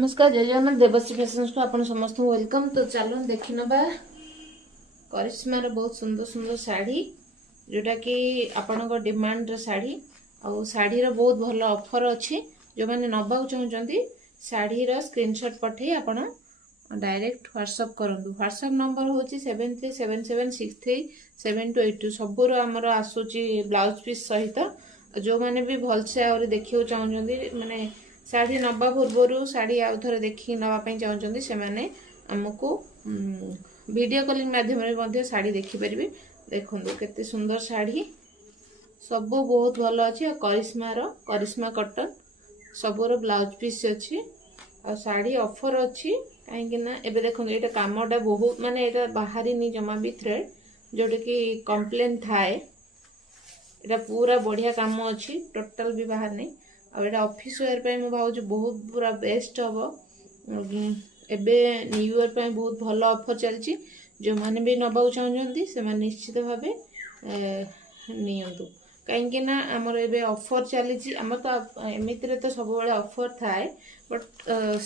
नमस्कार जय जगन्नाथ देवश्री फैशन्स को आपण समस्त वेलकम। तो चलो देखी नबा करिश्मार बहुत सुंदर सुंदर शाढ़ी जोटा कि आपण डिमांड शाढ़ी आउ शाढ़ी बहुत भल ऑफर अच्छी जो मैंने नबाक चाहते शाढ़ी स्क्रीनशॉट पठे आपण डायरेक्ट व्हाट्सएप करूँ। व्हाट्सएप नंबर हूँ 7377637282 सबूर आमर आसूची ब्लाउज पीस सहित जो मैंने भी भलसे आहरी देखा चाहते माने शाढ़ी नवा पूर्वर शाढ़ी आउ थे देखी नापी चाहते से मैंने आमको वीडियो कॉलिंग माध्यम शाढ़ी देखिपारे। देखो केते सुंदर शाढ़ी सब बहुत भल अच्छी करिश्मा कटन सबूर ब्लाउज पीस अच्छी आ शाढ़ी ऑफर अच्छी कहीं एबे देखो ये कामटा बहुत माने ये बाहरी नहीं जमा भी थ्रेड जोटा कि कंप्लेन थाए ये पूरा बढ़िया काम अच्छी टोटाल भी बाहर नहीं आ ऑफिस वेयर पे मैं भाव बहुत पूरा बेस्ट हम एबे न्यू ईयर पे बहुत भल ऑफर चलची जो माने भी नबाक चाहते से निश्चित भाव नियंतु कहीं आमर एबे ऑफर चली आम तो एमती तो सब ऑफर थाए बट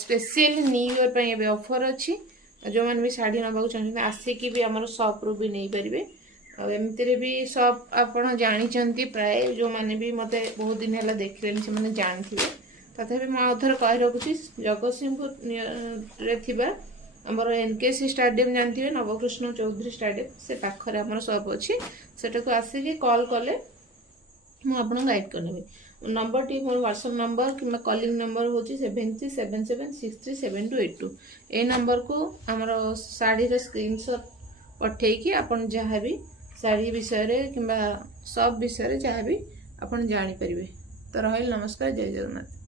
स्पेशली न्यू ईयर पे एबे ऑफर अच्छी जो मैंने भी शाढ़ी नबाक चाहते आसिकी भी आमर शॉप रू भी नहीं पारे एमती भी सब आपड़ जानते प्राय जो मैंने भी मत बहुत दिन है देखिले से मैंने जानते तथापि मुझे कही रखुच्छी जगतसिंहपुर आमर एनकेसी स्टाडियम जानते नवकृष्ण चौधरी स्टाडियम से पाखरे आम शॉप अच्छी सेटा आसिक कॉल कले मुझे गाइड करनेबी। नंबर टी मोर व्हाट्सएप नंबर कि कॉलिंग नंबर हूँ 7377637282 ए नंबर को आमर शाढ़ी स्क्रीनशॉट पठेकी आपन जहाँ भी शाढ़ी विषय कि सब विषय जहाँ भी आप जापर। तो रही नमस्कार जय जगन्नाथ।